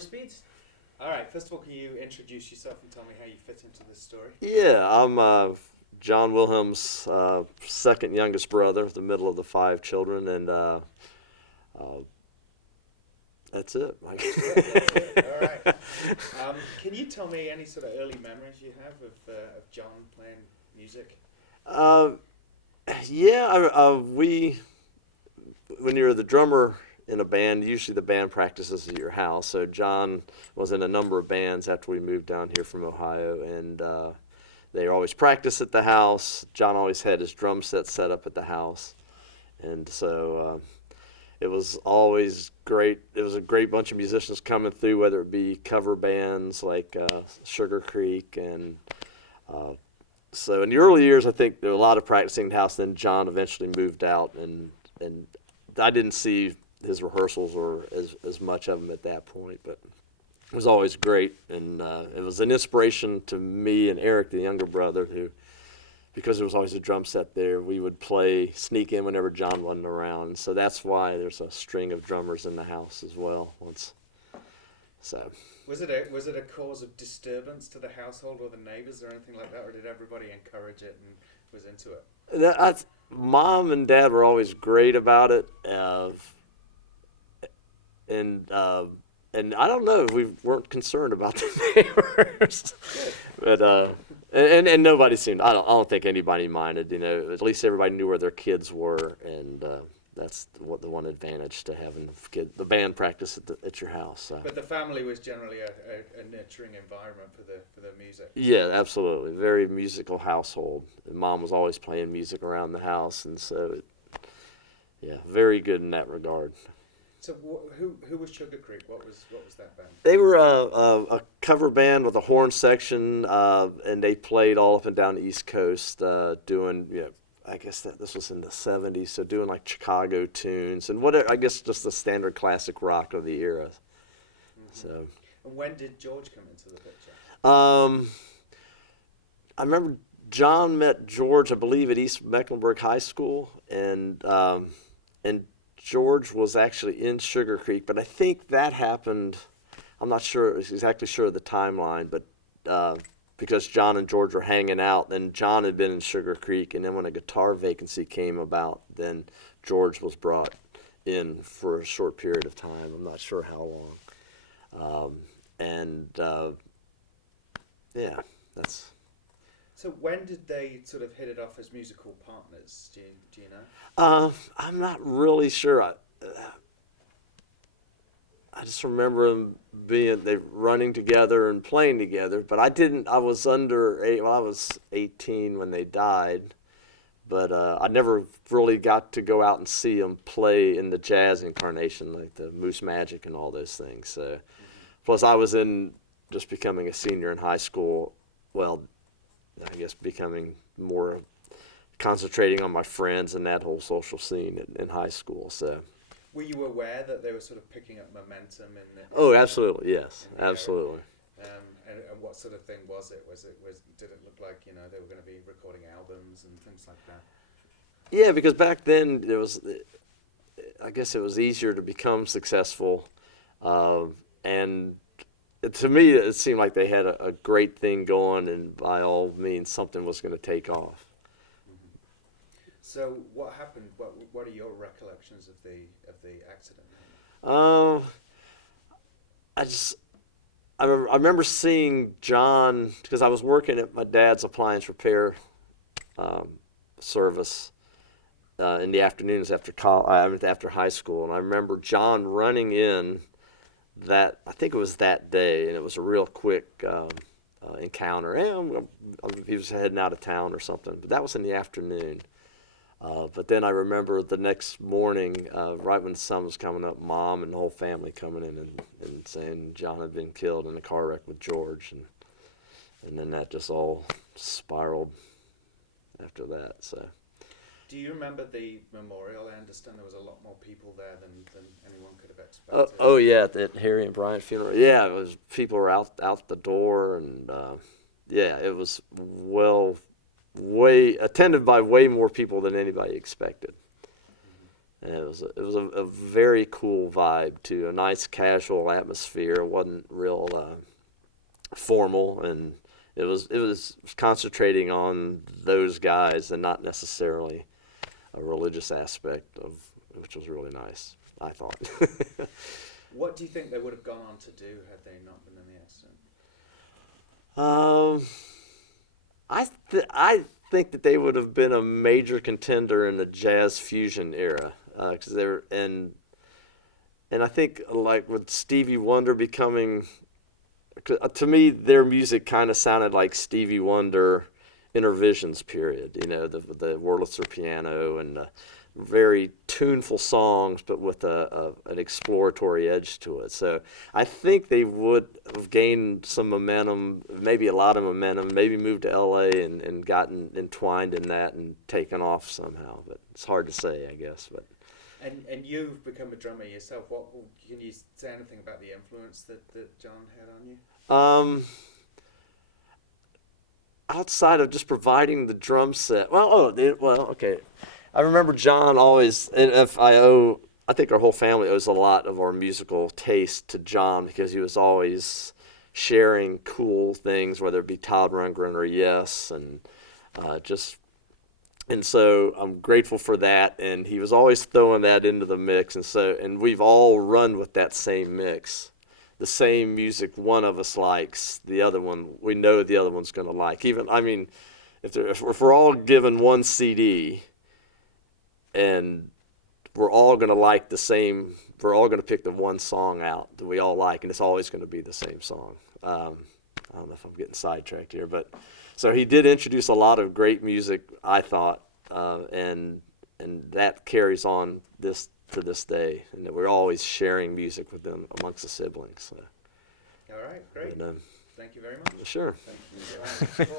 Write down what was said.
Speeds? All right, first of all, can you introduce yourself and tell me how you fit into this story? Yeah, I'm John Wilhelm's second youngest brother, the middle of the five children, and uh, that's it. That's it. All right. Can you tell me any sort of early memories you have of John playing music? uh, yeah, when you're the drummer in a band, usually the band practices at your house. So John was in a number of bands after we moved down here from Ohio, and they always practiced at the house. John always had his drum set up at the house, and so it was always great. It was a great bunch of musicians coming through, whether it be cover bands like Sugar Creek, and uh, so in the early years, I think there were a lot of practicing in the house. Then John eventually moved out, and I didn't see his rehearsals or as much of them at that point, but it was always great, and it was an inspiration to me and Eric, the younger brother, who, because there was always a drum set there, we would sneak in whenever John wasn't around. So that's why there's a string of drummers in the house as well. So Was it a cause of disturbance to the household or the neighbors or anything like that, or did everybody encourage it and was into it? Mom and Dad were always great about it, and and I don't know, we weren't concerned about the neighbors, but and nobody seemed. I don't think anybody minded. You know, at least everybody knew where their kids were, and that's what the one advantage to having the band practice at your house. So. But the family was generally a nurturing environment for the music. Yeah, absolutely. Very musical household. And Mom was always playing music around the house, and so yeah, very good in that regard. So who was Sugar Creek? What was that band? They were a cover band with a horn section, and they played all up and down the East Coast, doing, I guess this was in the '70s, so doing like Chicago tunes and I guess just the standard classic rock of the era. Mm-hmm. So. And when did George come into the picture? I remember John met George, I believe, at East Mecklenburg High School, and George was actually in Sugar Creek, but I think that happened. I'm not exactly sure of the timeline, but because John and George were hanging out, then John had been in Sugar Creek, and then when a guitar vacancy came about, then George was brought in for a short period of time. I'm not sure how long, and yeah, that's. So when did they sort of hit it off as musical partners? Do you know? I'm not really sure. I just remember them they running together and playing together. But I didn't. I was under eight. Well, I was 18 when they died. But I never really got to go out and see them play in the jazz incarnation, like the Moose Magic and all those things. So, mm-hmm. Plus I was just becoming a senior in high school. Well, I guess becoming more concentrating on my friends and that whole social scene in high school. So, were you aware that they were sort of picking up momentum Oh, absolutely, yes, absolutely. And what sort of thing was it? Did it look like they were going to be recording albums and things like that? Yeah, because back then I guess it was easier to become successful, and. To me, it seemed like they had a great thing going, and by all means, something was going to take off. Mm-hmm. So, what happened? What are your recollections of the accident? I remember seeing John because I was working at my dad's appliance repair service in the afternoons after high school, and I remember John running in. I think it was that day, and it was a real quick encounter. And he was heading out of town or something, but that was in the afternoon. But then I remember the next morning, right when the sun was coming up, Mom and the whole family coming in and saying John had been killed in a car wreck with George, and then that just all spiraled after that. So. Do you remember the memorial? I understand there was a lot more people there than anyone could have expected. Oh yeah, at the Harry and Bryant funeral. Yeah, it was people were out the door, and yeah, it was way attended by way more people than anybody expected. Mm-hmm. And it was a very cool vibe too, a nice casual atmosphere. It wasn't real formal, and it was concentrating on those guys and not necessarily a religious aspect of, which was really nice, I thought. What do you think they would have gone on to do had they not been in the accident? I think that they would have been a major contender in the jazz fusion era, because they were, and I think like with Stevie Wonder becoming, to me their music kind of sounded like Stevie Wonder Intervisions period. The Wurlitzer piano and very tuneful songs, but with an exploratory edge to it. So I think they would have gained some momentum, maybe a lot of momentum, maybe moved to LA and gotten entwined in that and taken off somehow. But it's hard to say, I guess. But And you've become a drummer yourself. What can you say anything about the influence that John had on you? Outside of just providing the drum set, okay. I remember John always, and I think our whole family owes a lot of our musical taste to John, because he was always sharing cool things, whether it be Todd Rundgren or Yes, and so I'm grateful for that, and he was always throwing that into the mix, and we've all run with that same mix. The same music one of us likes, the other one, we know the other one's going to like. If we're all given one CD, and we're all going to like the same, we're all going to pick the one song out that we all like, and it's always going to be the same song. I don't know if I'm getting sidetracked here, but so he did introduce a lot of great music, I thought, and that carries on to this day, and that we're always sharing music with them amongst the siblings. So. All right, great. And, thank you very much. Sure. Thank you.